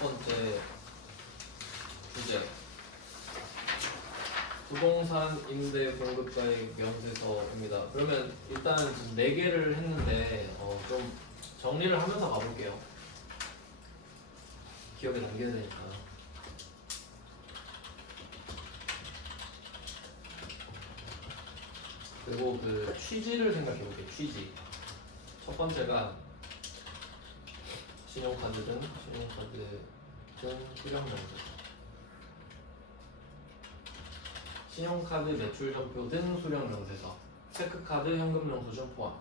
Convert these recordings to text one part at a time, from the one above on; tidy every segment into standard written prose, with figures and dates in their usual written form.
번째 주제 부동산 임대 공급가액 명세서입니다. 그러면 일단 지금 4개를 했는데 좀 정리를 하면서 가볼게요. 기억에 남겨야 되니까. 그리고 그 취지를 생각해 볼게요. 취지. 첫 번째가 신용카드 등 수령 명세서. 신용카드 매출전표 등 수령 명세서. 체크카드 현금 영수증 포함.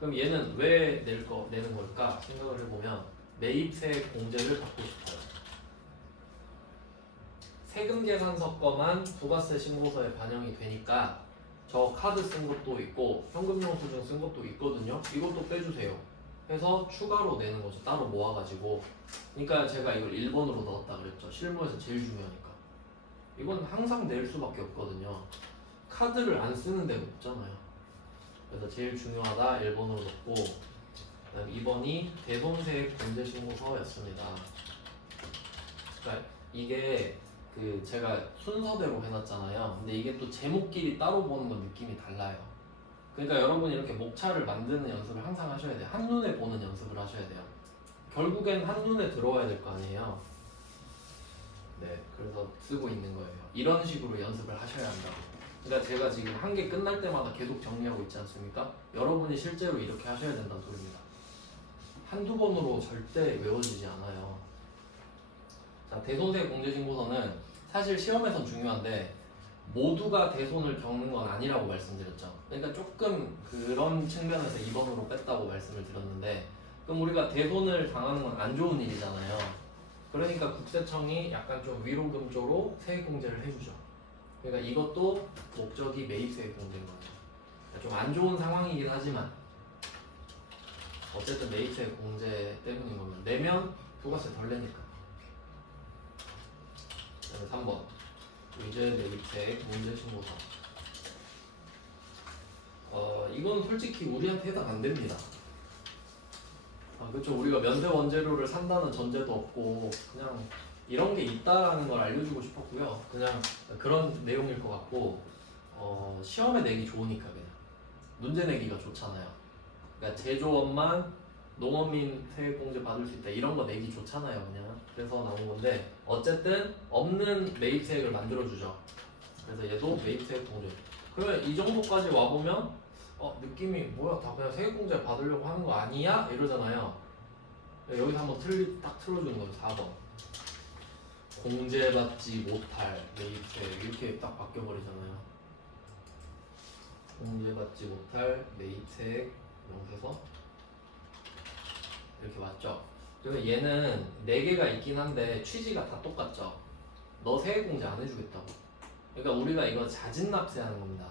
그럼 얘는 왜 내는 걸까 생각을 해보면 매입세액 공제를 받고 싶어요. 세금 계산서 거만 부가세 신고서에 반영이 되니까 저 카드 쓴 것도 있고 현금 영수증 쓴 것도 있거든요. 이것도 빼주세요. 해서 추가로 내는 거죠. 따로 모아가지고. 그러니까 제가 이걸 1번으로 넣었다 그랬죠. 실무에서 제일 중요하니까. 이건 항상 낼 수밖에 없거든요. 카드를 안 쓰는 데가 없잖아요. 그래서 제일 중요하다 1번으로 넣고, 그다음 2번이 대손세액 공제신고서였습니다. 그러니까 이게 그 제가 순서대로 해놨잖아요. 근데 이게 또 제목끼리 따로 보는 건 느낌이 달라요. 그러니까 여러분이 이렇게 목차를 만드는 연습을 항상 하셔야 돼요. 한눈에 보는 연습을 하셔야 돼요. 결국엔 한눈에 들어와야 될 거 아니에요. 네, 그래서 쓰고 있는 거예요. 이런 식으로 연습을 하셔야 한다고. 그러니까 제가 지금 한 개 끝날 때마다 계속 정리하고 있지 않습니까? 여러분이 실제로 이렇게 하셔야 된다는 소리입니다. 한두 번으로 절대 외워지지 않아요. 자, 대손세액 공제신고서는 사실 시험에선 중요한데 모두가 대손을 겪는 건 아니라고 말씀드렸죠. 그러니까 조금 그런 측면에서 2번으로 뺐다고 말씀을 드렸는데, 그럼 우리가 대손을 당하는 건 안 좋은 일이잖아요. 그러니까 국세청이 약간 좀 위로금조로 세액공제를 해주죠. 그러니까 이것도 목적이 매입세액 공제인 거죠. 좀 안 좋은 상황이긴 하지만 어쨌든 매입세액 공제 때문인 거면 내면 부가세 덜 내니까. 3번 위제 매입세액 문제신고서. 이건 솔직히 우리한테 해당 안 됩니다. 그렇죠. 우리가 면세 원재료를 산다는 전제도 없고 그냥 이런 게 있다라는 걸 알려주고 싶었고요. 그냥 그런 내용일 것 같고, 시험에 내기 좋으니까 그냥 문제 내기가 좋잖아요. 그러니까 제조업만 농어민 세액공제 받을 수 있다 이런 거 내기 좋잖아요. 그냥 그래서 나온 건데 어쨌든 없는 매입세액을 만들어주죠. 그래서 얘도 매입세액 공제. 그러면 이 정도까지 와보면 느낌이 뭐야, 다 그냥 세액공제 받으려고 하는 거 아니야? 이러잖아요. 여기서 한번 딱 틀어주는 거죠. 4번 공제받지 못할 매입세액 이렇게 딱 바뀌어버리잖아요. 공제받지 못할 매입세액 명세서 이렇게 맞죠? 그래서 얘는 4개가 있긴 한데 취지가 다 똑같죠. 너 세액공제 안 해주겠다고. 그러니까 우리가 이거 자진납세하는 겁니다.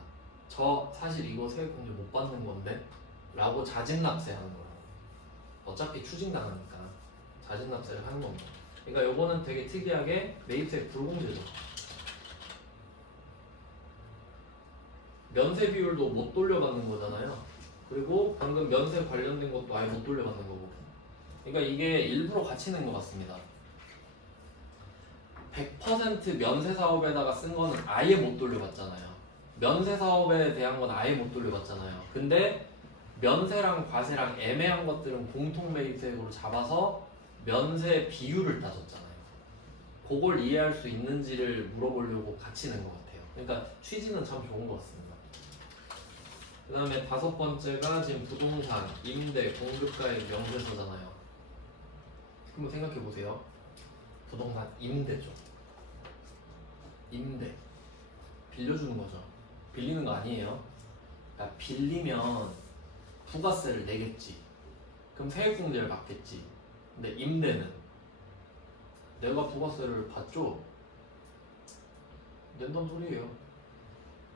저 사실 이거 세액공제 못 받는 건데 라고 자진납세하는 거예요. 어차피 추징당하니까 자진납세를 하는 겁니다. 그러니까 요거는 되게 특이하게 매입세액 불공제죠. 면세 비율도 못 돌려받는 거잖아요. 그리고 방금 면세 관련된 것도 아예 못 돌려받는 거고. 그러니까 이게 일부러 같이 낸 것 같습니다. 100% 면세 사업에다가 쓴 거는 아예 못 돌려받잖아요. 면세 사업에 대한 건 아예 못 돌려받잖아요. 근데 면세랑 과세랑 애매한 것들은 공통 매입세액으로 잡아서 면세 비율을 따졌잖아요. 그걸 이해할 수 있는지를 물어보려고 같이 낸 것 같아요. 그러니까 취지는 참 좋은 것 같습니다. 그 다음에 5번째가 지금 부동산, 임대, 공급가액 명세서잖아요. 한번 생각해 보세요. 부동산 임대죠. 임대. 빌려주는 거죠. 빌리는 거 아니에요. 그러니까 빌리면 부가세를 내겠지. 그럼 세액공제를 받겠지. 근데 임대는 내가 부가세를 받죠. 낸다는 소리예요.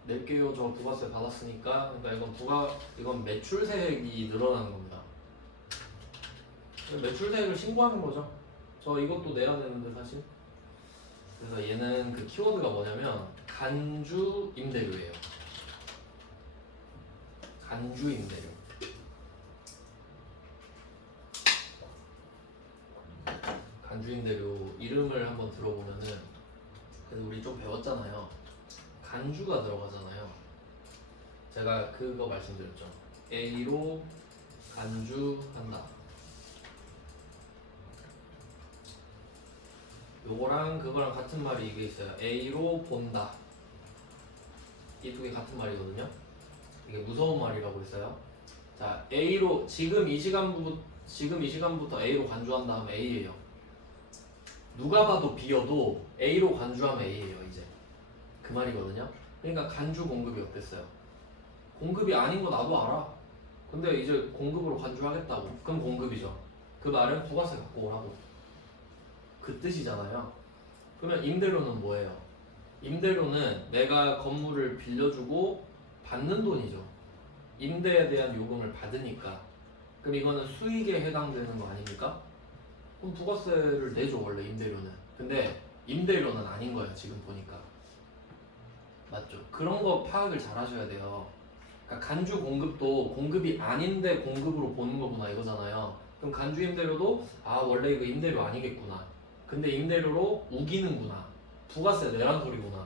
낼게요. 저 부가세 받았으니까. 그러니까 이건 매출세액이 늘어나는 겁니다. 매출세액을 신고하는 거죠. 저 이것도 내야 되는데 사실. 그래서 얘는 그 키워드가 뭐냐면 간주 임대료예요. 간주 임대료. 간주 임대료 이름을 한번 들어보면은 그래서 우리 좀 배웠잖아요. 간주가 들어가잖아요. 제가 그거 말씀드렸죠. A로 간주한다. 요거랑 그거랑 같은 말이 이게 있어요. A로 본다. 이 두 개 같은 말이거든요. 이게 무서운 말이라고 했어요. 자, A로 지금 이 시간부터 A로 간주한 다음에 A예요. 누가 봐도 B여도 A로 간주하면 A예요. 이제 그 말이거든요. 그러니까 간주 공급이 어땠어요? 공급이 아닌 거 나도 알아. 근데 이제 공급으로 간주하겠다고. 그럼 공급이죠. 그 말은 부가세 갖고 오라고. 그 뜻이잖아요. 그러면 임대료는 뭐예요? 임대료는 내가 건물을 빌려주고 받는 돈이죠. 임대에 대한 요금을 받으니까. 그럼 이거는 수익에 해당되는 거 아닙니까? 그럼 부가세를 내죠 원래 임대료는. 근데 임대료는 아닌 거예요 지금 보니까. 맞죠? 그런 거 파악을 잘 하셔야 돼요. 그러니까 간주 공급도 공급이 아닌데 공급으로 보는 거구나 이거잖아요. 그럼 간주 임대료도 아 원래 이거 임대료 아니겠구나. 근데 임대료로 우기는구나. 부가세 내란 소리구나.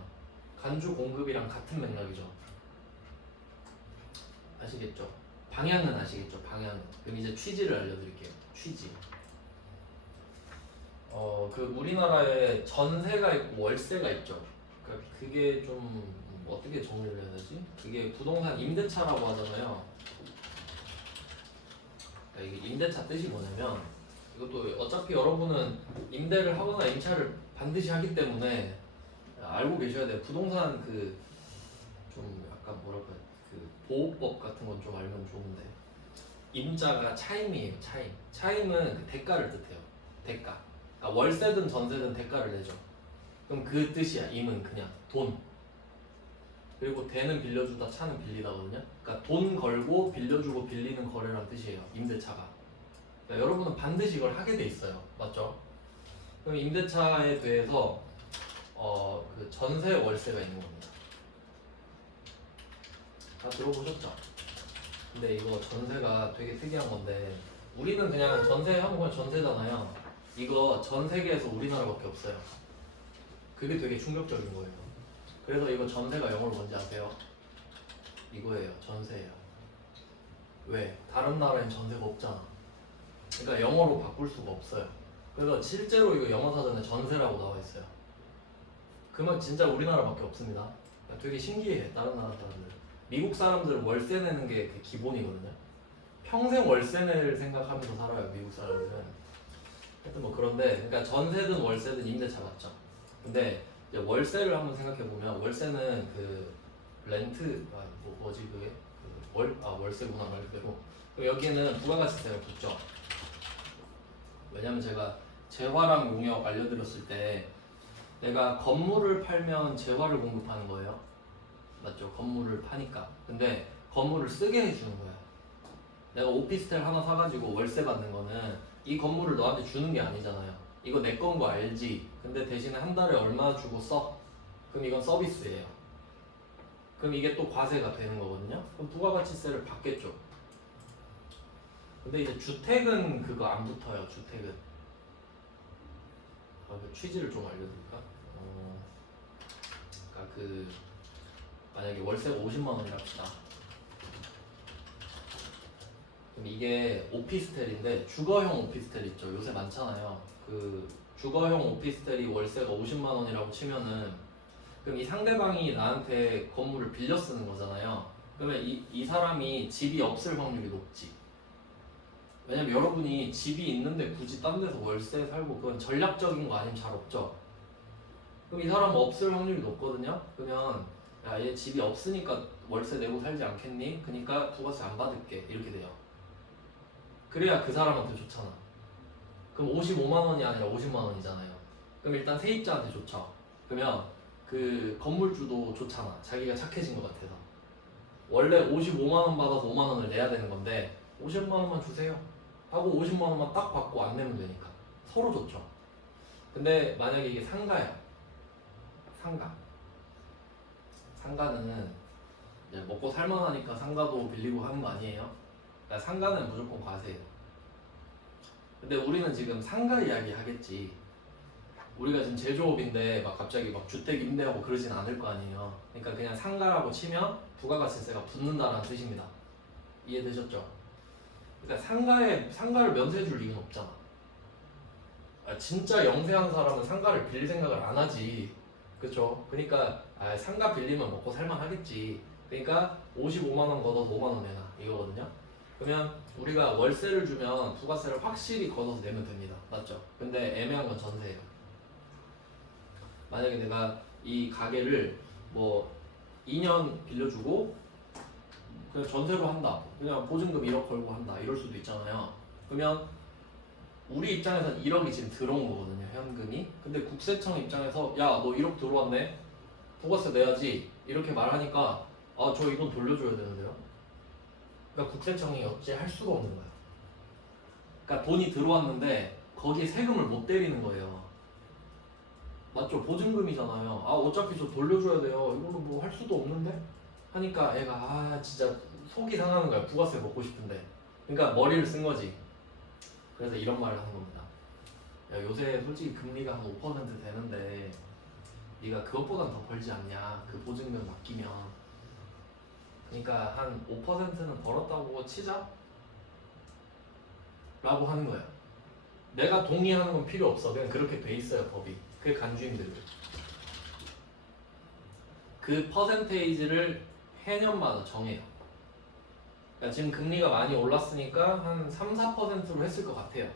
간주 공급이랑 같은 맥락이죠. 아시겠죠? 방향은 아시겠죠? 방향은. 그럼 이제 취지를 알려드릴게요. 취지. 그 우리나라에 전세가 있고 월세가 있죠. 그러니까 그게 좀 어떻게 정리를 해야 되지? 그게 부동산 임대차라고 하잖아요. 그러니까 이게 임대차 뜻이 뭐냐면 이것도 어차피 여러분은 임대를 하거나 임차를 반드시 하기 때문에 알고 계셔야 돼요. 부동산 그 좀 약간 뭐랄까 그 보호법 같은 건 좀 알면 좋은데 임자가 차임이에요. 차임. 차임은 그 대가를 뜻해요. 대가. 그러니까 월세든 전세든 대가를 내죠. 그럼 그 뜻이야. 임은 그냥 돈. 그리고 대는 빌려주다, 차는 빌리다거든요. 그러니까 돈 걸고 빌려주고 빌리는 거래란 뜻이에요. 임대차가. 그러니까 여러분은 반드시 이걸 하게 돼 있어요. 맞죠? 그럼 임대차에 대해서 그 전세 월세가 있는 겁니다. 다 들어보셨죠? 근데 이거 전세가 되게 특이한 건데 우리는 그냥 전세 하면 그냥 전세잖아요. 이거 전 세계에서 우리나라밖에 없어요. 그게 되게 충격적인 거예요. 그래서 이거 전세가 영어로 뭔지 아세요? 이거예요. 전세예요. 왜? 다른 나라엔 전세가 없잖아. 그러니까 영어로 바꿀 수가 없어요. 그래서 실제로 이거 영어 사전에 전세라고 나와 있어요. 그만 진짜 우리나라밖에 없습니다. 그러니까 되게 신기해. 다른 나라 사람들. 미국 사람들은 월세 내는 게 그 기본이거든요. 평생 월세 낼 생각하면서 살아요. 미국 사람들은. 하여튼 뭐 그런데 그러니까 전세든 월세든 임대차 맞죠. 근데 이제 월세를 한번 생각해 보면 월세는 그 렌트 뭐지 그게 월세구나 말 그대로. 여기에는 부가가치세가 붙죠. 왜냐면 제가 재화랑 용역 알려드렸을 때 내가 건물을 팔면 재화를 공급하는 거예요. 맞죠? 건물을 파니까. 근데 건물을 쓰게 해주는 거야. 내가 오피스텔 하나 사가지고 월세 받는 거는 이 건물을 너한테 주는 게 아니잖아요. 이거 내 건 거 알지? 근데 대신에 한 달에 얼마 주고 써? 그럼 이건 서비스예요. 그럼 이게 또 과세가 되는 거거든요. 그럼 부가가치세를 받겠죠. 근데 이제 주택은 그거 안 붙어요. 주택은. 그 취지를 좀 알려드릴까? 그러니까 그 만약에 월세가 50만 원이라 합시다. 그럼 이게 오피스텔인데 주거형 오피스텔 있죠. 요새 많잖아요. 그 주거형 오피스텔이 월세가 50만 원이라고 치면은 그럼 이 상대방이 나한테 건물을 빌려 쓰는 거잖아요. 그러면 이 사람이 집이 없을 확률이 높지. 왜냐면 여러분이 집이 있는데 굳이 딴 데서 월세 살고 그건 전략적인 거 아니면 잘 없죠. 그럼 이 사람은 없을 확률이 높거든요. 그러면 야, 얘 집이 없으니까 월세 내고 살지 않겠니? 그러니까 부가세 안 받을게. 이렇게 돼요. 그래야 그 사람한테 좋잖아. 그럼 55만 원이 아니라 50만 원이잖아요. 그럼 일단 세입자한테 좋죠. 그러면 그 건물주도 좋잖아. 자기가 착해진 것 같아서. 원래 55만 원 받아서 5만 원을 내야 되는 건데 50만 원만 주세요 하고 50만 원만 딱 받고 안 내면 되니까 서로 좋죠. 근데 만약에 이게 상가야. 상가는 이제 먹고 살만하니까 상가도 빌리고 하는 거 아니에요? 그러니까 상가는 무조건 과세예요. 근데 우리는 지금 상가 이야기 하겠지. 우리가 지금 제조업인데 막 갑자기 막 주택 임대하고 그러진 않을 거 아니에요. 그러니까 그냥 상가라고 치면 부가가치세가 붙는다라는 뜻입니다. 이해되셨죠? 그러니까 상가를 면세 줄 이유는 없잖아. 진짜 영세한 사람은 상가를 빌릴 생각을 안 하지. 그쵸? 그러니까 상가 빌리면 먹고 살만 하겠지. 그러니까 55만 원 걷어서 5만 원 내놔 이거거든요. 그러면 우리가 월세를 주면 부가세를 확실히 걷어서 내면 됩니다. 맞죠? 근데 애매한 건 전세예요. 만약에 내가 이 가게를 뭐 2년 빌려주고 그냥 전세로 한다. 그냥 보증금 1억 걸고 한다. 이럴 수도 있잖아요. 그러면 우리 입장에서는 1억이 지금 들어온 거거든요. 현금이. 근데 국세청 입장에서 야, 너 1억 들어왔네. 부가세 내야지. 이렇게 말하니까 저 이 돈 돌려줘야 되는데요. 그러니까 국세청이 어찌 할 수가 없는 거야. 그러니까 돈이 들어왔는데 거기에 세금을 못 때리는 거예요. 맞죠? 보증금이잖아요. 어차피 저 돌려줘야 돼요. 이걸로 뭐 할 수도 없는데? 하니까 애가 진짜 속이 상하는 거야. 부가세 먹고 싶은데. 그러니까 머리를 쓴 거지. 그래서 이런 말을 하는 겁니다. 야, 요새 솔직히 금리가 한 5% 되는데 네가 그것보단 더 벌지 않냐? 그 보증금 맡기면. 그러니까 한 5%는 벌었다고 치자? 라고 하는 거야. 내가 동의하는 건 필요 없어. 그냥 그렇게 돼 있어요, 법이. 그게 간주임대료. 그 퍼센테이지를 해년마다 정해요. 그러니까 지금 금리가 많이 올랐으니까 한 3, 4%로 했을 것 같아요.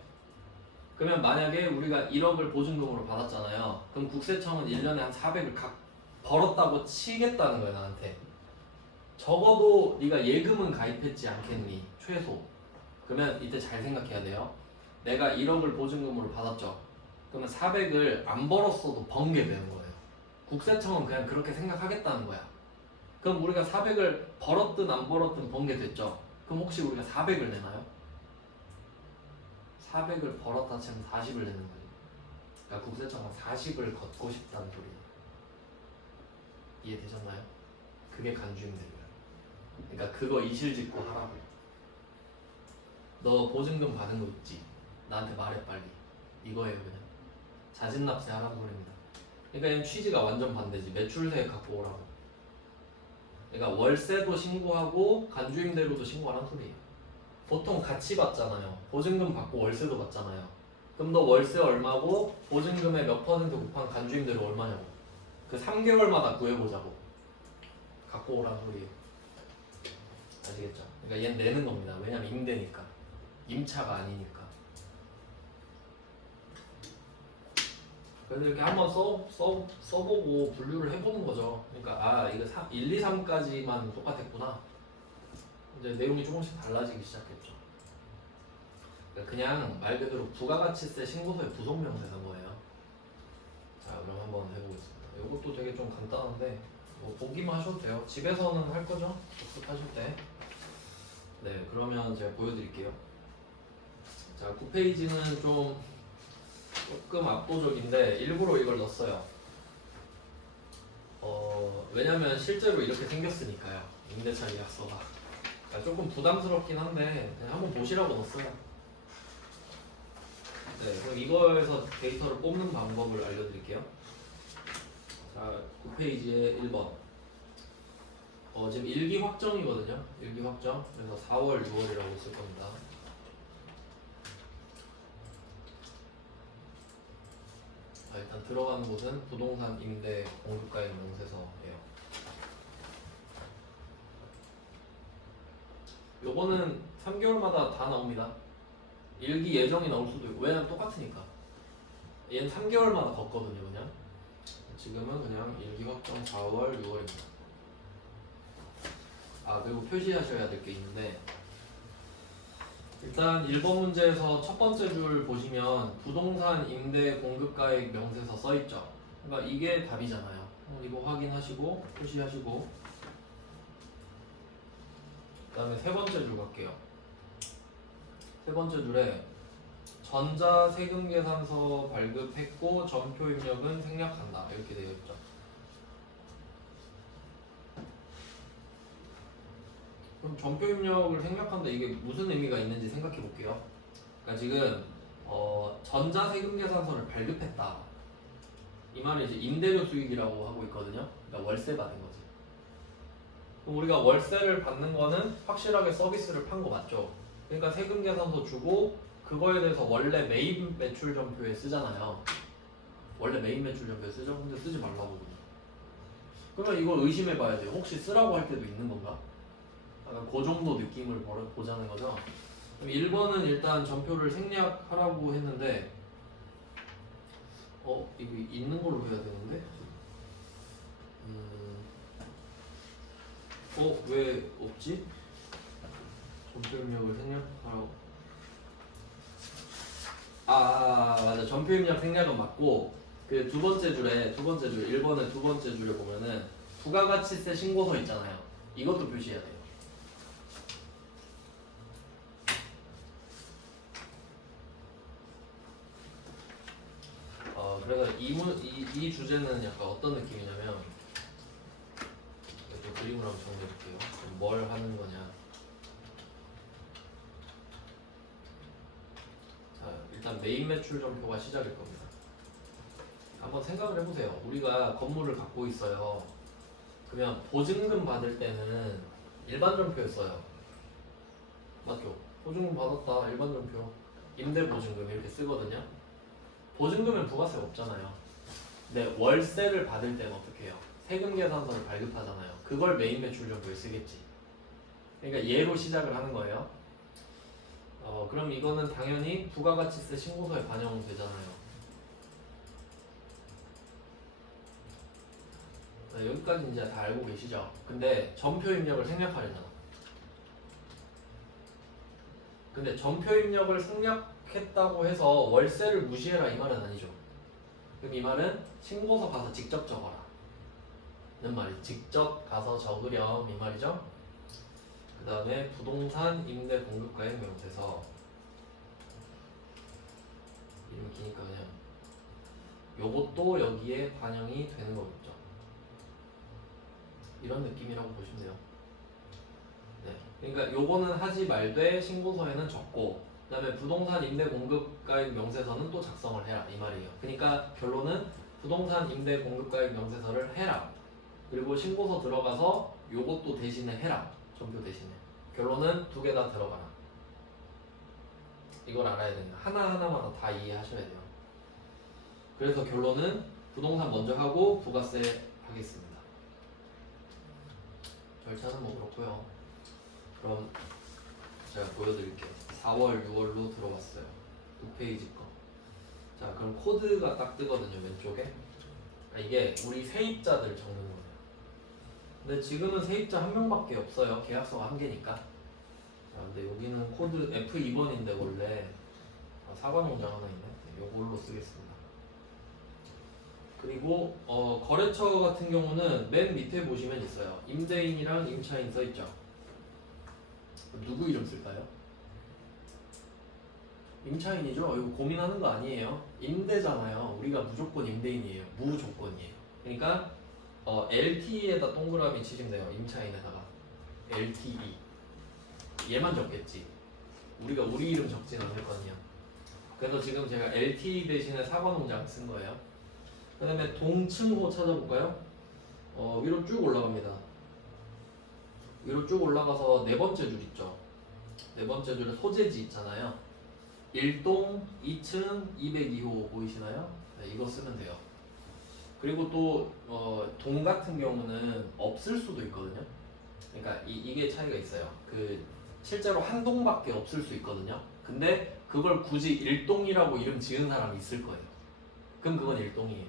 그러면 만약에 우리가 1억을 보증금으로 받았잖아요. 그럼 국세청은 1년에 한 400을 각 벌었다고 치겠다는 거야, 나한테. 적어도 네가 예금은 가입했지 않겠니? 최소. 그러면 이때 잘 생각해야 돼요. 내가 1억을 보증금으로 받았죠. 그러면 400을 안 벌었어도 번 게 되는 거예요. 국세청은 그냥 그렇게 생각하겠다는 거야. 그럼 우리가 400을 벌었든 안 벌었든 번 게 됐죠. 그럼 혹시 우리가 400을 내나요? 400을 벌었다 치면 40을 내는 거지. 그러니까 국세청은 40을 걷고 싶다는 소리예요. 이해되셨나요? 그게 간주임대료야. 그러니까 그거 이실직고 하라고. 너 보증금 받은 거 있지? 나한테 말해 빨리. 이거예요 그냥. 자진납세 하라는 소리입니다. 그러니까 얘는 취지가 완전 반대지. 매출세 갖고 오라고. 그러니까 월세도 신고하고 간주임대료도 신고하라는 소리예요. 보통 같이 받잖아요. 보증금 받고 월세도 받잖아요. 그럼 너 월세 얼마고 보증금의 몇 퍼센트 곱한 간주임대료 얼마냐고. 그 3개월마다 구해보자고. 갖고 오라는 소리예요. 아시겠죠? 그러니까 얘는 내는 겁니다. 왜냐면 임대니까. 임차가 아니니까. 그래서 이렇게 한번 써보고 분류를 해보는 거죠. 그러니까 이거 1, 2, 3까지만 똑같았구나. 이제 내용이 조금씩 달라지기 시작했죠. 그러니까 그냥 말 그대로 부가가치세 신고서의 부속명세한 거예요. 자, 그럼 한번 해보겠습니다. 이것도 되게 좀 간단한데 뭐 보기만 하셔도 돼요. 집에서는 할 거죠? 복습하실 때. 네, 그러면 제가 보여드릴게요. 자, 9페이지는 조금 압도적인데 일부러 이걸 넣었어요. 왜냐면 실제로 이렇게 생겼으니까요. 임대차 계약서가. 그러니까 조금 부담스럽긴 한데 그냥 한번 보시라고 넣었어요. 네, 그럼 이거에서 데이터를 뽑는 방법을 알려드릴게요. 자, 9페이지에 1번. 지금 일기 확정이거든요. 일기 확정. 그래서 4월, 6월이라고 쓸 겁니다. 일단 들어가는 곳은 부동산 임대 공급가액 명세서예요. 요거는 3개월마다 다 나옵니다. 일기 예정이 나올 수도 있고 왜냐면 똑같으니까. 얘는 3개월마다 걷거든요 그냥. 지금은 그냥 일기 확정 4월, 6월입니다. 그리고 표시하셔야 될 게 있는데 일단 1번 문제에서 첫 번째 줄 보시면 부동산 임대 공급가액 명세서 써있죠. 그러니까 이게 답이잖아요. 이거 확인하시고 표시하시고 그 다음에 세 번째 줄 갈게요. 세 번째 줄에 전자세금계산서 발급했고 전표 입력은 생략한다 이렇게 되어 있죠. 그럼 전표 입력을 생략한다 이게 무슨 의미가 있는지 생각해 볼게요. 그러니까 지금 전자세금계산서를 발급했다. 이 말은 이제 임대료 수익이라고 하고 있거든요. 그러니까 월세 받은 거지. 그럼 우리가 월세를 받는 거는 확실하게 서비스를 판 거 맞죠? 그러니까 세금 계산서 주고 그거에 대해서 원래 매입 매출 전표에 쓰잖아요. 원래 매입 매출 전표에 쓰죠? 근데 쓰지 말라고. 그러면 이걸 의심해 봐야 돼요. 혹시 쓰라고 할 때도 있는 건가? 약간 그 정도 느낌을 보자는 거죠. 그럼 1번은 일단 전표를 생략하라고 했는데 이거 있는 걸로 해야 되는데? 왜 없지? 전표 입력을 생략하라고. 맞아. 전표 입력 생략은 맞고 그 두 번째 줄 1번의 두 번째 줄에 보면은 부가가치세 신고서 있잖아요. 이것도 표시해야 돼요. 그래서 이 주제는 약간 어떤 느낌이냐면 또 그림을 한번 정리해볼게요. 뭘 하는 거냐. 자, 일단 메인 매출 전표가 시작일 겁니다. 한번 생각을 해보세요. 우리가 건물을 갖고 있어요. 그러면 보증금 받을 때는 일반 전표였어요. 맞죠? 보증금 받았다. 일반 전표. 임대 보증금 이렇게 쓰거든요. 보증금은 부가세가 없잖아요. 근데 월세를 받을 때는 어떻게 해요? 세금 계산서를 발급하잖아요. 그걸 메인 매출 전표에 쓰겠지. 그러니까 얘로 시작을 하는 거예요. 그럼 이거는 당연히 부가가치세 신고서에 반영되잖아요. 여기까지 이제 다 알고 계시죠? 근데 전표 입력을 생략하려잖아. 근데 전표 입력을 생략했다고 해서 월세를 무시해라 이 말은 아니죠. 그럼 이 말은 신고서 가서 직접 적어라 는 말이 직접 가서 적으렴 이 말이죠. 그 다음에 부동산 임대 공급가액 명세서 이름이 기니까 그냥 요것도 여기에 반영이 되는 거겠죠. 이런 느낌이라고 보시면 돼요. 네. 그러니까 요거는 하지 말되 신고서에는 적고 그 다음에 부동산 임대 공급가액 명세서는 또 작성을 해라 이 말이에요. 그러니까 결론은 부동산 임대 공급가액 명세서를 해라. 그리고 신고서 들어가서 요것도 대신에 해라. 전표 대신에. 결론은 두 개 다 들어가라. 이걸 알아야 됩니다. 하나하나마다 다 이해하셔야 돼요. 그래서 결론은 부동산 먼저 하고 부가세 하겠습니다. 절차는 뭐 그렇고요. 그럼 제가 보여드릴게요. 4월, 6월로 들어왔어요. 6페이지 거. 자, 그럼 코드가 딱 뜨거든요. 왼쪽에. 이게 우리 세입자들 적는 거예요. 근데 지금은 세입자 한 명밖에 없어요. 계약서가 한 개니까. 자, 근데 여기는 코드 F2번인데 원래 사과 농장 하나 있네. 요걸로 쓰겠습니다. 그리고 거래처 같은 경우는 맨 밑에 보시면 있어요. 임대인이랑 임차인 써있죠. 누구 이름 쓸까요? 임차인이죠. 이거 고민하는 거 아니에요. 임대잖아요. 우리가 무조건 임대인이에요. 무조건이에요. 그러니까 LTE에다 동그라미 치시면 돼요. 임차인에다가 LTE 얘만 적겠지. 우리가 우리 이름 적진 않을 거 아니야. 그래서 지금 제가 LTE 대신에 사과농장 쓴 거예요. 그 다음에 동층호 찾아볼까요? 위로 쭉 올라갑니다. 위로 쭉 올라가서 네 번째 줄 있죠. 네 번째 줄에 소재지 있잖아요. 1동 2층 202호 보이시나요? 네, 이거 쓰면 돼요. 그리고 또 동 같은 경우는 없을 수도 있거든요. 그러니까 이게 차이가 있어요. 그 실제로 한 동밖에 없을 수 있거든요. 근데 그걸 굳이 1동이라고 이름 지은 사람이 있을 거예요. 그럼 그건 1동이에요.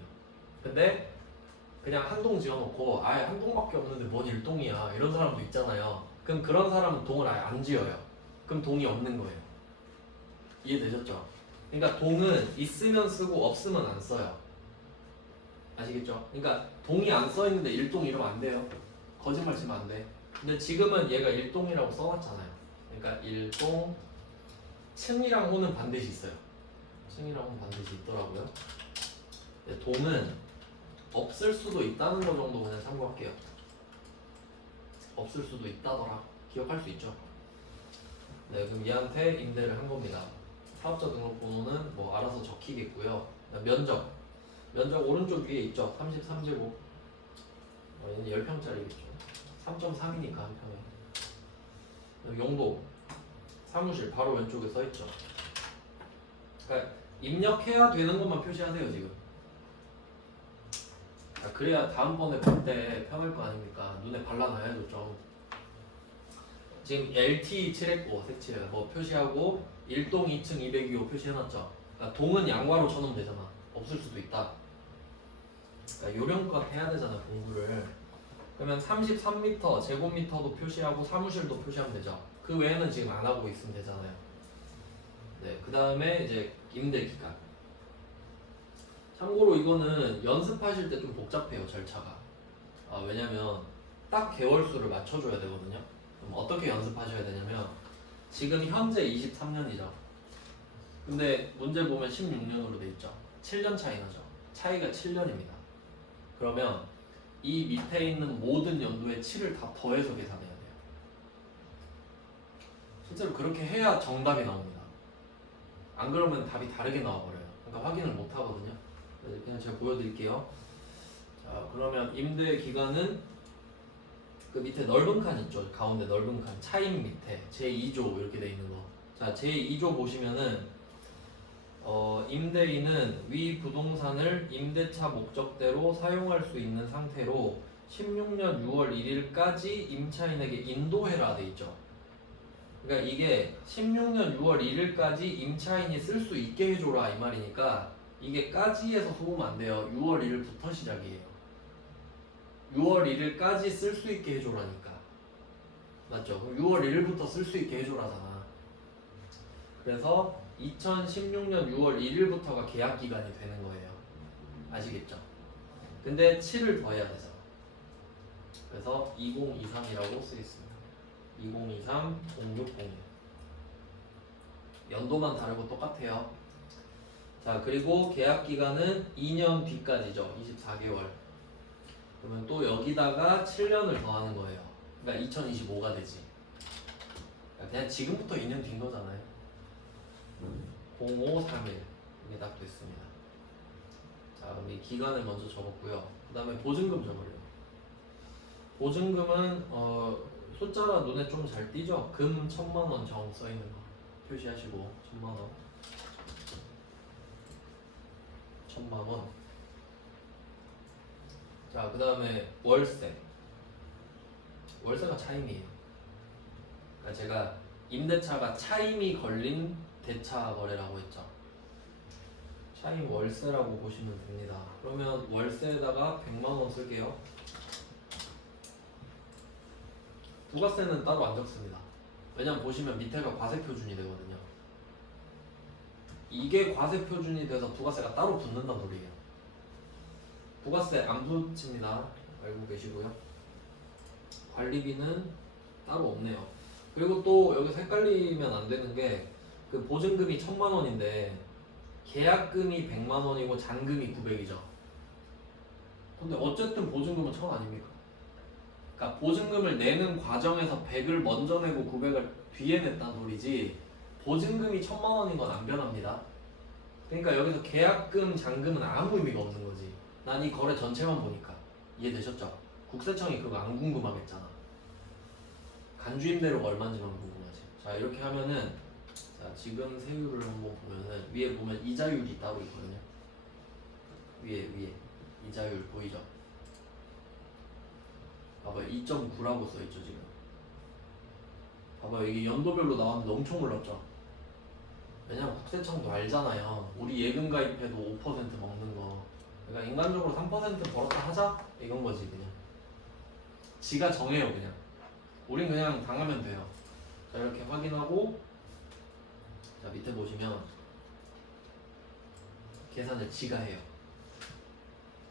근데 그냥 한 동 지어놓고 아예 한 동밖에 없는데 뭔 1동이야 이런 사람도 있잖아요. 그럼 그런 사람은 동을 아예 안 지어요. 그럼 동이 없는 거예요. 이해되셨죠? 그러니까 동은 있으면 쓰고 없으면 안 써요. 아시겠죠? 그러니까 동이 안 써있는데 1동 이러면 안 돼요. 거짓말 치면 안 돼. 근데 지금은 얘가 1동이라고 써놨잖아요. 그러니까 1동 층이랑 호는 반드시 있어요. 층이랑 호는 반드시 있더라고요. 근데 동은 없을 수도 있다는 거 정도 그냥 참고할게요. 없을 수도 있다더라. 기억할 수 있죠? 네, 그럼 얘한테 임대를 한 겁니다. 사업자 등록번호는 뭐 알아서 적히겠고요. 면적. 면적 오른쪽 위에 있죠. 33제곱. 얘는 10평짜리겠죠. 3.3이니까 한 평에. 용도 사무실 바로 왼쪽에 써 있죠. 그러니까 입력해야 되는 것만 표시하세요 지금. 그래야 다음번에 볼 때 편할 거 아닙니까? 눈에 발라놔야죠 좀. 지금 LT 칠했고 색칠해 뭐 표시하고 1동 2층 202호 표시해놨죠. 그러니까 동은 양괄호 쳐놓으면 되잖아. 없을 수도 있다. 그러니까 요령껏 해야 되잖아 공부를. 그러면 33m 제곱미터도 표시하고 사무실도 표시하면 되죠. 그 외에는 지금 안 하고 있으면 되잖아요. 네, 그 다음에 이제 임대 기간. 참고로 이거는 연습하실 때 좀 복잡해요 절차가. 왜냐면 딱 개월수를 맞춰줘야 되거든요. 그럼 어떻게 연습하셔야 되냐면 지금 현재 23년이죠. 근데 문제 보면 16년으로 돼 있죠. 7년 차이 나죠. 차이가 7년입니다. 그러면 이 밑에 있는 모든 연도에 7을 다 더해서 계산해야 돼요. 실제로 그렇게 해야 정답이 나옵니다. 안 그러면 답이 다르게 나와버려요. 그러니까 확인을 못 하거든요. 그래서 그냥 제가 보여드릴게요. 자, 그러면 임대 기간은 그 밑에 넓은 칸 있죠. 가운데 넓은 칸 차임 밑에 제2조 이렇게 돼 있는 거. 자, 제2조 보시면은 임대인은 위 부동산을 임대차 목적대로 사용할 수 있는 상태로 16년 6월 1일까지 임차인에게 인도해라 돼 있죠. 그러니까 이게 16년 6월 1일까지 임차인이 쓸 수 있게 해줘라 이 말이니까 이게 까지에서 속으면 안 돼요. 6월 1일부터 시작이에요. 6월 1일까지 쓸 수 있게 해줘라니까. 맞죠? 그럼 6월 1일부터 쓸 수 있게 해줘라잖아. 그래서 2016년 6월 1일부터가 계약 기간이 되는 거예요. 아시겠죠? 근데 7을 더해야 되잖아. 그래서 2023이라고 쓰겠습니다. 2023 0601. 연도만 다르고 똑같아요. 자, 그리고 계약 기간은 2년 뒤까지죠. 24개월. 그러면 또 여기다가 7년을 더하는 거예요. 그러니까 2025가 되지. 그러니까 그냥 지금부터 2년 뒤인 거잖아요. 0531 이게 딱 됐습니다. 자, 그럼 이 기간을 먼저 적었고요. 그 다음에 보증금 적으래요. 보증금은 숫자가 눈에 좀 잘 띄죠? 금 1000만원 정 써있는 거 표시하시고 1000만원 1000만원. 자, 그 다음에 월세. 월세가 차임이에요. 그러니까 제가 임대차가 차임이 걸린 대차 거래라고 했죠. 차임 월세라고 보시면 됩니다. 그러면 월세에다가 100만원 쓸게요. 부가세는 따로 안 적습니다. 왜냐면 보시면 밑에가 과세표준이 되거든요. 이게 과세표준이 돼서 부가세가 따로 붙는다는 소리예요. 부가세 안 붙입니다. 알고 계시고요. 관리비는 따로 없네요. 그리고 또 여기서 헷갈리면 안 되는 게 그 보증금이 1000만원인데 계약금이 100만원이고 잔금이 900이죠. 근데 어쨌든 보증금은 1000 아닙니까? 그러니까 보증금을 내는 과정에서 100을 먼저 내고 900을 뒤에 냈다는 소리지 보증금이 1000만원인 건 안 변합니다. 그러니까 여기서 계약금, 잔금은 아무 의미가 없는 거지. 난 이 거래 전체만 보니까. 이해되셨죠? 국세청이 그거 안 궁금하겠잖아. 간주임대료가 얼마인지만 궁금하지. 자, 이렇게 하면은 자, 지금 세율을 한번 보면은 위에 보면 이자율이 따로 있거든요. 위에 이자율 보이죠? 봐봐요. 2.9라고 써있죠 지금. 봐봐요. 이게 연도별로 나왔는데 엄청 올랐죠. 왜냐면 국세청도 알잖아요. 우리 예금 가입해도 5% 먹는 거. 그러니까 인간적으로 3% 벌었다 하자 이건 거지 그냥. 지가 정해요 그냥. 우린 그냥 당하면 돼요. 자, 이렇게 확인하고 자, 밑에 보시면 계산을 지가 해요.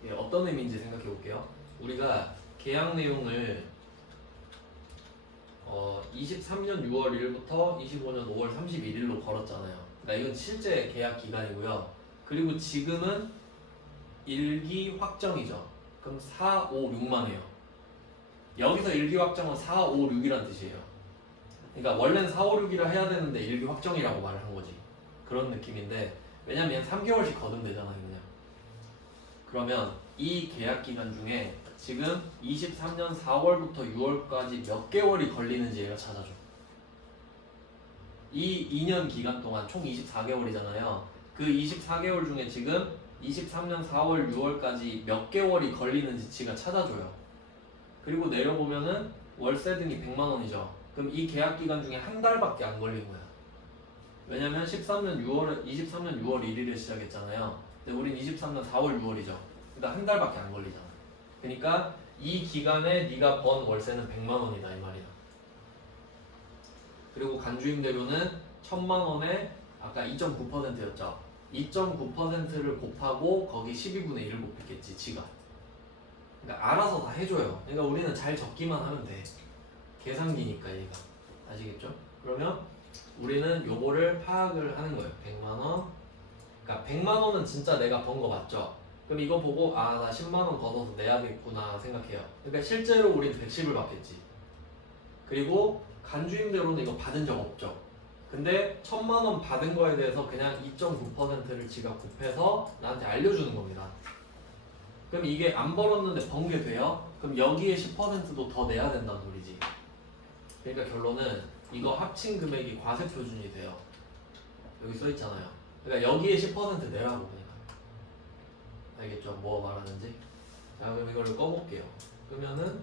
이게 어떤 의미인지 생각해 볼게요. 우리가 계약 내용을 23년 6월 1일부터 25년 5월 31일로 걸었잖아요. 그러니까 이건 실제 계약 기간이고요. 그리고 지금은 일기 확정이죠. 그럼 4, 5, 6만 해요. 여기서 일기 확정은 4, 5, 6이란 뜻이에요. 그러니까 원래는 4, 5, 6이라 해야 되는데 일기 확정이라고 말을 한 거지. 그런 느낌인데 왜냐면 3개월씩 거두면 되잖아요 그냥. 그러면 이 계약 기간 중에 지금 23년 4월부터 6월까지 몇 개월이 걸리는지 얘가 찾아줘. 이 2년 기간 동안 총 24개월이잖아요. 그 24개월 중에 지금 23년 4월, 6월까지 몇 개월이 걸리는지 지가 찾아줘요. 그리고 내려보면은 월세 등이 100만 원이죠. 그럼 이 계약 기간 중에 한 달밖에 안 걸린 거야. 왜냐면 23년 6월 1일에 시작했잖아요. 근데 우린 23년 4월, 6월이죠. 그러니까 한 달밖에 안 걸리잖아. 그러니까 이 기간에 네가 번 월세는 100만 원이다 이 말이야. 그리고 간주임대료는 1000만 원에 아까 2.9%였죠. 2.9%를 곱하고 거기 12분의 1을 곱했겠지 지가. 그러니까 알아서 다 해줘요. 그러니까 우리는 잘 적기만 하면 돼. 계산기니까 얘가. 아시겠죠? 그러면 우리는 요거를 파악을 하는 거예요. 100만 원. 그러니까 100만 원은 진짜 내가 번 거 맞죠? 그럼 이거 보고 아 나 10만 원 걷어서 내야겠구나 생각해요. 그러니까 실제로 우린 110을 받겠지. 그리고 간주임대로는 이거 받은 적 없죠. 근데 1000만 원 받은 거에 대해서 그냥 2.9%를 지가 곱해서 나한테 알려주는 겁니다. 그럼 이게 안 벌었는데 번 게 돼요? 그럼 여기에 10%도 더 내야 된다는 소리지. 그러니까 결론은 이거 합친 금액이 과세 표준이 돼요. 여기 써 있잖아요. 그러니까 여기에 10% 내라고 그냥. 알겠죠? 뭐 말하는지? 자 그럼 이거를 꺼볼게요. 그러면은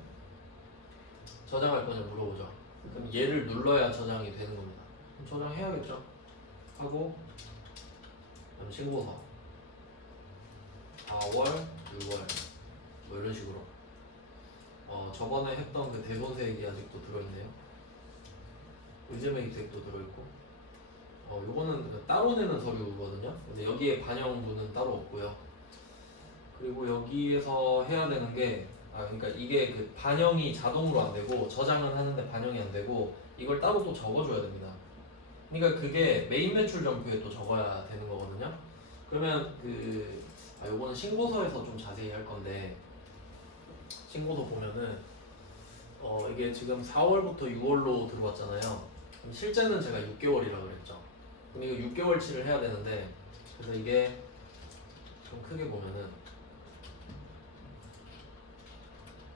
저장할 거냐 물어보죠. 그럼 얘를 눌러야 저장이 되는 겁니다. 그럼 저장해야겠죠? 하고 그럼 신고서 4월, 6월 뭐 이런 식으로 저번에 했던 그 대손세액이 아직도 들어있네요. 의제매입세액도 들어있고 요거는 따로 내는 서류거든요. 근데 여기에 반영분은 따로 없고요. 그리고 여기에서 해야 되는 게 그러니까 이게 그 반영이 자동으로 안 되고 저장은 하는데 반영이 안 되고 이걸 따로 또 적어줘야 됩니다. 그러니까 그게 메인 매출 전표에 또 적어야 되는 거거든요. 그러면 요거는 신고서에서 좀 자세히 할 건데 신고서 보면은 이게 지금 4월부터 6월로 들어왔잖아요. 그럼 실제는 제가 6개월이라 그랬죠. 그럼 이거 6개월치를 해야 되는데 그래서 이게 좀 크게 보면은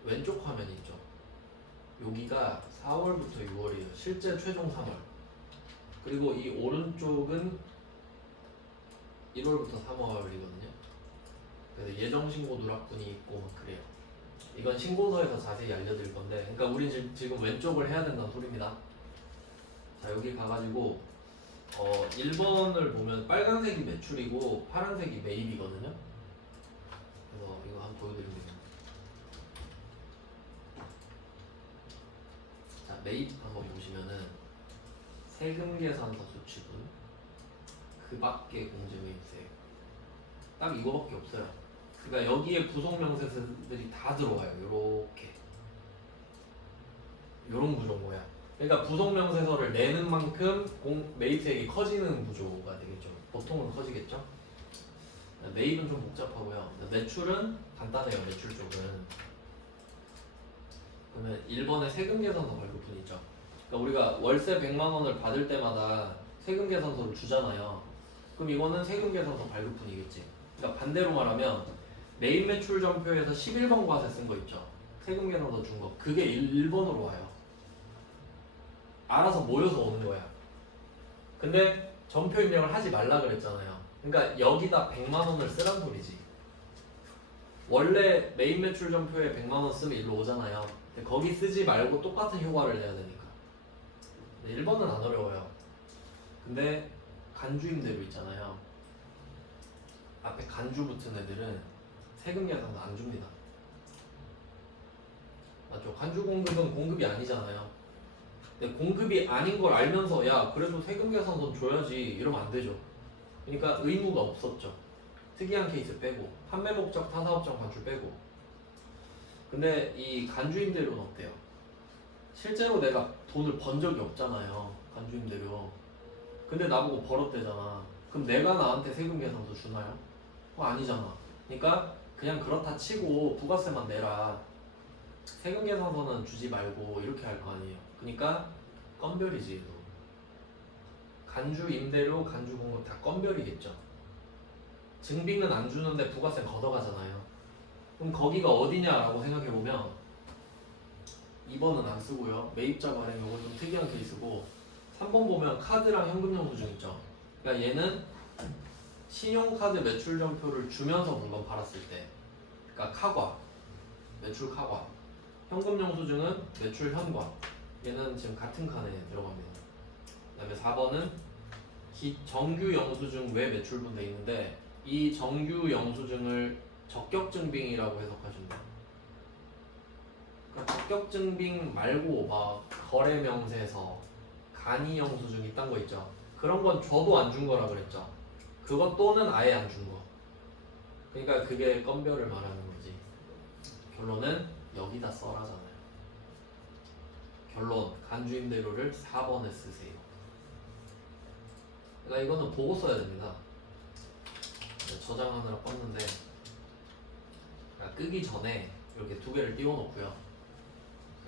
왼쪽 화면이 있죠. 여기가 4월부터 6월이에요. 실제 최종 3월. 그리고 이 오른쪽은 1월부터 3월이거든요. 그래서 예정 신고 누락분이 있고 막 그래요. 이건 신고서에서 자세히 알려드릴 건데, 그러니까 우린 지금 왼쪽을 해야 된다는 소리입니다. 자 여기 가가지고 1번을 보면 빨간색이 매출이고 파란색이 매입이거든요. 그래서 이거 한번 보여드리면 자 매입 한번 보시면은 세금 계산서 수취분 그 밖에 공제매입세 딱 이거밖에 없어요. 그러니까 여기에 부속 명세서들이 다 들어와요. 요렇게 요런 구조인 거야. 그러니까 부속 명세서를 내는 만큼 매입세액이 커지는 구조가 되겠죠. 보통은 커지겠죠. 매입은 좀 복잡하고요. 매출은 간단해요. 매출 쪽은. 그러면 1번에 세금 계산서 발급분 있죠. 그러니까 우리가 월세 100만 원을 받을 때마다 세금 계산서를 주잖아요. 그럼 이거는 세금 계산서 발급분이겠지. 그러니까 반대로 말하면 메인 매출 전표에서 11번 과세 쓴 거 있죠. 세금 계산서 준 거. 그게 1번으로 와요. 알아서 모여서 오는 거야. 근데 전표 입력을 하지 말라 그랬잖아요. 그러니까 여기다 100만 원을 쓰란 소리지. 원래 메인 매출 전표에 100만 원 쓰면 일로 오잖아요. 근데 거기 쓰지 말고 똑같은 효과를 내야 되니까. 1번은 안 어려워요. 근데 간주임대로 있잖아요. 앞에 간주 붙은 애들은 세금 계산도 안 줍니다. 맞죠? 간주 공급은 공급이 아니잖아요. 근데 공급이 아닌 걸 알면서 야 그래도 세금 계산서 줘야지 이러면 안 되죠. 그러니까 의무가 없었죠. 특이한 케이스 빼고 판매 목적 타사업장 관출 빼고. 근데 이 간주임대료는 어때요? 실제로 내가 돈을 번 적이 없잖아요. 간주임대료. 근데 나보고 벌었대잖아. 그럼 내가 나한테 세금 계산서 주나요? 아니잖아. 그러니까 그냥 그렇다 치고 부가세만 내라. 세금 계산서는 주지 말고 이렇게 할 거 아니에요. 그러니까 건별이지. 간주 임대료, 간주 공급 다 건별이겠죠. 증빙은 안 주는데 부가세는 걷어가잖아요. 그럼 거기가 어디냐라고 생각해보면 2번은 안 쓰고요. 매입자 발행 요거 좀 특이한 케이스고 3번 보면 카드랑 현금 영수증 있죠. 그러니까 얘는 신용카드 매출 전표를 주면서 물건 팔았을 때, 그러니까 카과, 매출 카과. 현금 영수증은 매출 현과. 얘는 지금 같은 칸에 들어갑니다. 그다음에 4번은 정규 영수증 외 매출분 돼 있는데 이 정규 영수증을 적격증빙이라고 해석하신다. 그러니까 적격증빙 말고 막 거래명세서, 간이영수증 이딴 거 있죠. 그런 건 줘도 안 준 거라 그랬죠. 그것 또는 아예 안 준 거. 그러니까 그게 건별을 말하는 거지. 결론은 여기다 써라잖아요. 결론, 간주임대료를 4번에 쓰세요. 그러니까 이거는 보고 써야 됩니다. 저장하느라 껐는데, 그러니까 끄기 전에 이렇게 두 개를 띄워놓고요.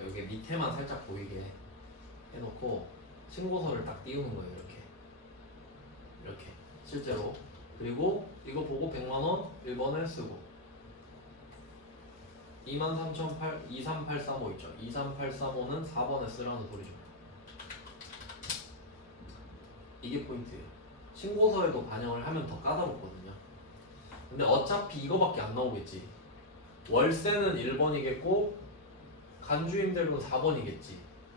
여기 밑에만 살짝 보이게 해놓고 신고서를 딱 띄우는 거예요. 이렇게 실제로. 그리고 이거 보고 100만원 1번에 쓰고 23835 있죠. 23835는 4번에 쓰라는 소리죠. 이게 포인트예요. 신고서에도 반영을 하면 더 까다롭거든요. 근데 어차피 이거밖에 안 나오겠지. 월세는 1번이겠고 간주임대료는 4번이겠지.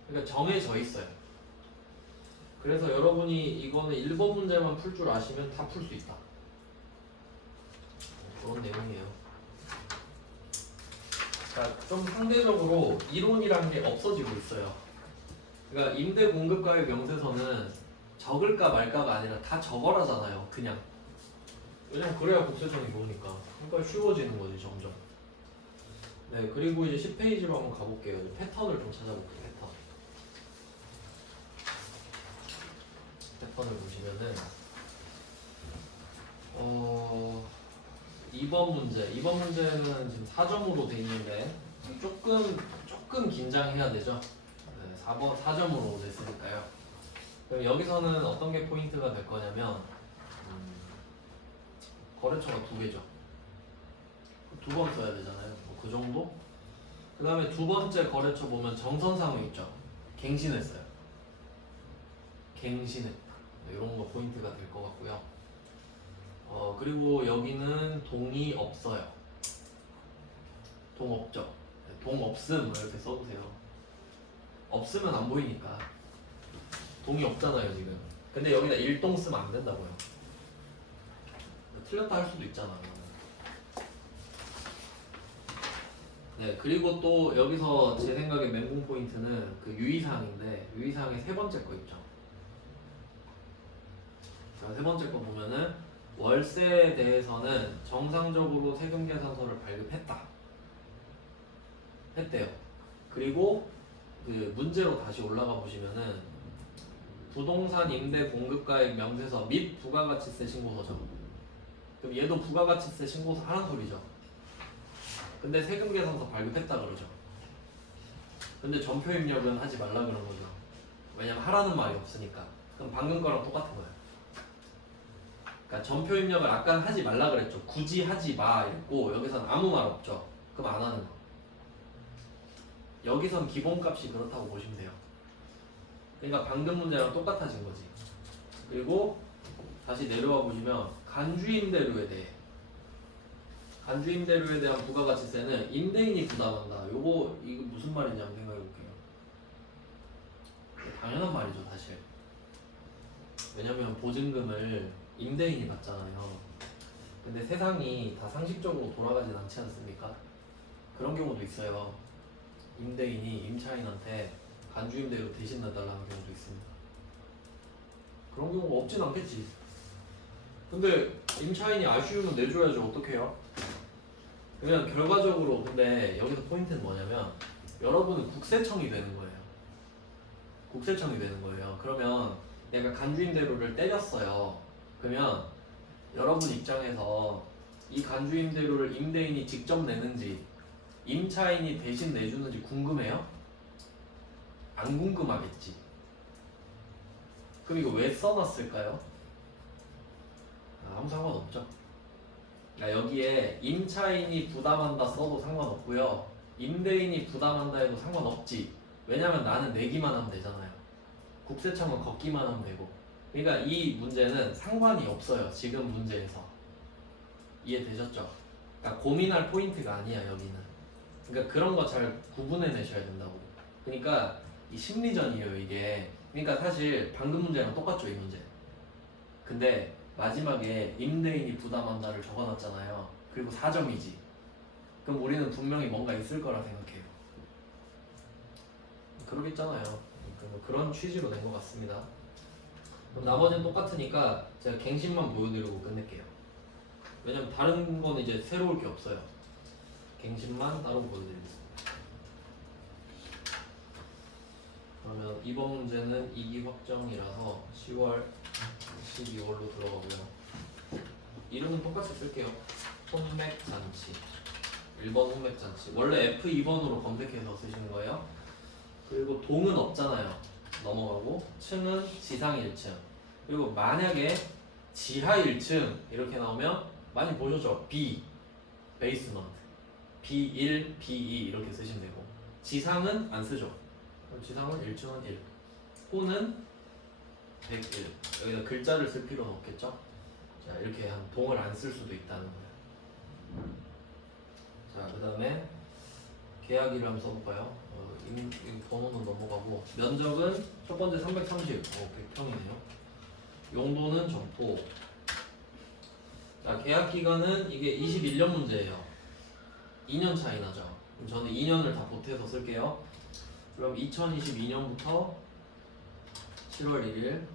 그러니까 정해져 있어요. 그래서 여러분이 이거는 1번 문제만 풀 줄 아시면 다 풀 수 있다. 그런 내용이에요. 그러니까 좀 상대적으로 이론이라는 게 없어지고 있어요. 그러니까 임대 공급가의 명세서는 적을까 말까가 아니라 다 적어라잖아요. 그냥. 왜냐면 그래야 국세청이 보니까. 그러니까 쉬워지는 거지 점점. 네, 그리고 이제 10페이지로 한번 가볼게요. 패턴을 좀 찾아볼게요. 패턴을 보시면은 2번 문제는 지금 4점으로 돼 있는데 조금 긴장해야 되죠. 네, 4번 4점으로 됐으니까요. 그럼 여기서는 어떤 게 포인트가 될 거냐면 거래처가 두 개죠. 두 번 써야 되잖아요. 그 정도? 그 다음에 두 번째 거래처 보면 정선상회 있죠. 갱신했어요. 갱신했다. 이런 거 포인트가 될 것 같고요. 그리고 여기는 동이 없어요. 동 없죠. 동 없음 이렇게 써보세요. 없으면 안 보이니까. 동이 없잖아요 지금. 근데 여기다 일동 쓰면 안 된다고요. 틀렸다 할 수도 있잖아. 네, 그리고 또 여기서 제 생각에 멘붕 포인트는 그 유의사항인데 유의사항의 세 번째 거 있죠. 자, 세 번째 거 보면은 월세에 대해서는 정상적으로 세금 계산서를 발급했다. 했대요. 그리고 그 문제로 다시 올라가 보시면은 부동산 임대 공급가액 명세서 및 부가가치세 신고서죠. 그럼 얘도 부가가치세 신고서 하는 소리죠. 근데 세금 계산서 발급했다 그러죠. 근데 전표 입력은 하지 말라 그런 거죠. 왜냐면 하라는 말이 없으니까. 그럼 방금 거랑 똑같은 거예요. 그러니까 전표 입력을 아까 하지 말라 그랬죠. 굳이 하지 마 이랬고 여기서는 아무 말 없죠. 그럼 안 하는 거. 여기선 기본값이 그렇다고 보시면 돼요. 그러니까 방금 문제랑 똑같아진 거지. 그리고 다시 내려와 보시면 간주임대료에 대한 부가가치세는 임대인이 부담한다. 이거 무슨 말인지 한번 생각해 볼게요. 당연한 말이죠, 사실. 왜냐면 보증금을 임대인이 받잖아요. 근데 세상이 다 상식적으로 돌아가진 않지 않습니까? 그런 경우도 있어요. 임대인이 임차인한테 간주임대료 대신 내달라는 경우도 있습니다. 그런 경우가 없진 않겠지. 근데 임차인이 아쉬우면 내줘야죠. 어떡해요? 그러면 결과적으로 근데 여기서 포인트는 뭐냐면 여러분은 국세청이 되는 거예요. 국세청이 되는 거예요. 그러면 내가 간주임대료를 때렸어요. 그러면 여러분 입장에서 이 간주임대료를 임대인이 직접 내는지 임차인이 대신 내주는지 궁금해요? 안 궁금하겠지. 그럼 이거 왜 써놨을까요? 아무 상관없죠. 그러니까 여기에 임차인이 부담한다 써도 상관없고요. 임대인이 부담한다 해도 상관없지. 왜냐면 나는 내기만 하면 되잖아요. 국세청은 걷기만 하면 되고. 그러니까 이 문제는 상관이 없어요. 지금 문제에서. 이해되셨죠? 그러니까 고민할 포인트가 아니야 여기는. 그러니까 그런 거 잘 구분해내셔야 된다고. 그러니까 이 심리전이에요 이게. 그러니까 사실 방금 문제랑 똑같죠 이 문제. 근데 마지막에 임대인이 부담한다를 적어놨잖아요. 그리고 4점이지. 그럼 우리는 분명히 뭔가 있을 거라 생각해요. 그러겠잖아요. 그러니까 뭐 그런 취지로 된 것 같습니다. 그럼 나머지는 똑같으니까 제가 갱신만 보여드리고 끝낼게요. 왜냐면 다른 거는 이제 새로울 게 없어요. 갱신만 따로 보여드리겠습니다. 그러면 이번 문제는 이기 확정이라서 10월 12월로 들어가고요. 이름은 똑같이 쓸게요. 혼맥잔치 1번 혼맥잔치. 원래 F2번으로 검색해서 쓰시는 거예요. 그리고 동은 없잖아요. 넘어가고 층은 지상 1층. 그리고 만약에 지하 1층 이렇게 나오면 많이 보셨죠? B 베이스먼트 B1, B2 이렇게 쓰시면 되고 지상은 안 쓰죠. 그럼 지상은 1층은 1 호는 101. 여기다 글자를 쓸 필요는 없겠죠? 자 이렇게 한 동을 안 쓸 수도 있다는 거예요. 자 그 다음에 계약일을 한번 써볼까요? 이 번호는 넘어가고 면적은 첫 번째 330 100평이네요. 용도는 점포. 자 계약 기간은 이게 21년 문제예요. 2년 차이 나죠. 그럼 저는 2년을 다 보태서 쓸게요. 그럼 2022년부터 7월 1일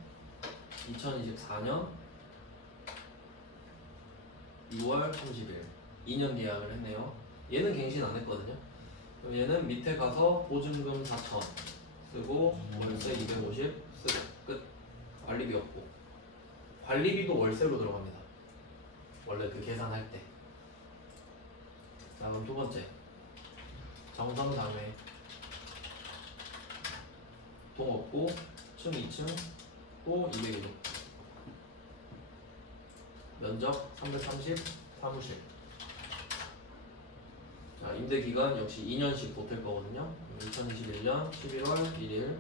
2024년 6월 30일 2년 계약을 했네요. 얘는 갱신 안 했거든요. 그럼 얘는 밑에 가서 보증금 4,000 쓰고 월세 250 쓰고 끝. 관리비 없고 관리비도 월세로 들어갑니다. 원래 그 계산할 때. 자 그럼 두 번째 정상장외 동 없고 층 2층 호 250 면적 330 사무실. 자 임대기간 역시 2년씩 보탤 거거든요. 2021년 11월 1일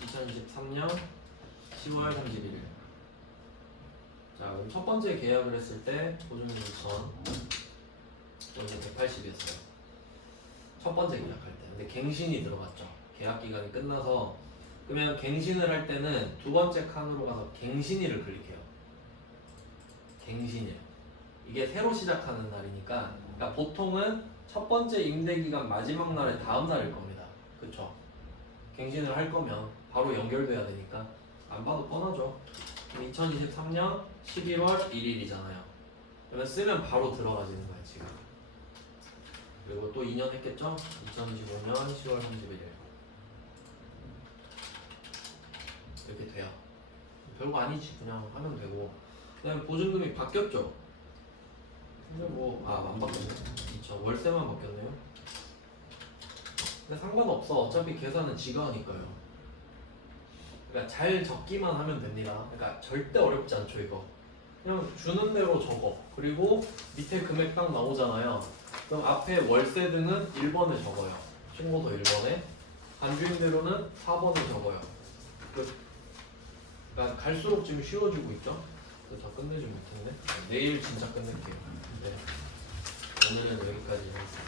2023년 10월 31일. 자 그럼 첫 번째 계약을 했을 때 보증금 2,000 원래 180이었어요. 첫 번째 계약할 때. 근데 갱신이 들어갔죠. 계약 기간이 끝나서. 그러면 갱신을 할 때는 두 번째 칸으로 가서 갱신일을 클릭해요. 갱신일. 이게 새로 시작하는 날이니까. 그러니까 보통은 첫 번째 임대기간 마지막 날의 다음 날일 겁니다. 그쵸? 갱신을 할 거면 바로 연결돼야 되니까 안 봐도 뻔하죠. 2023년 11월 1일이잖아요. 그러면 쓰면 바로 들어가지는 거예요 지금. 그리고 또 2년 했겠죠? 2025년 10월 31일 이렇게 돼요. 별거 아니지. 그냥 하면 되고. 그 다음에 보증금이 바뀌었죠? 근데 뭐 안 바뀌었네. 월세만 바뀌었네요. 근데 상관없어. 어차피 계산은 지가 하니까요. 그러니까 잘 적기만 하면 됩니다. 그러니까 절대 어렵지 않죠 이거. 그냥 주는 대로 적어. 그리고 밑에 금액 딱 나오잖아요. 그럼 앞에 월세 등은 1번에 적어요. 신고서 1번에. 간주임대로는 4번에 적어요. 그러니까 갈수록 지금 쉬워지고 있죠. 그래서 다 끝내지 못했네. 내일 진짜 끝낼게요. 네. 오늘은 여기까지 하겠습니다.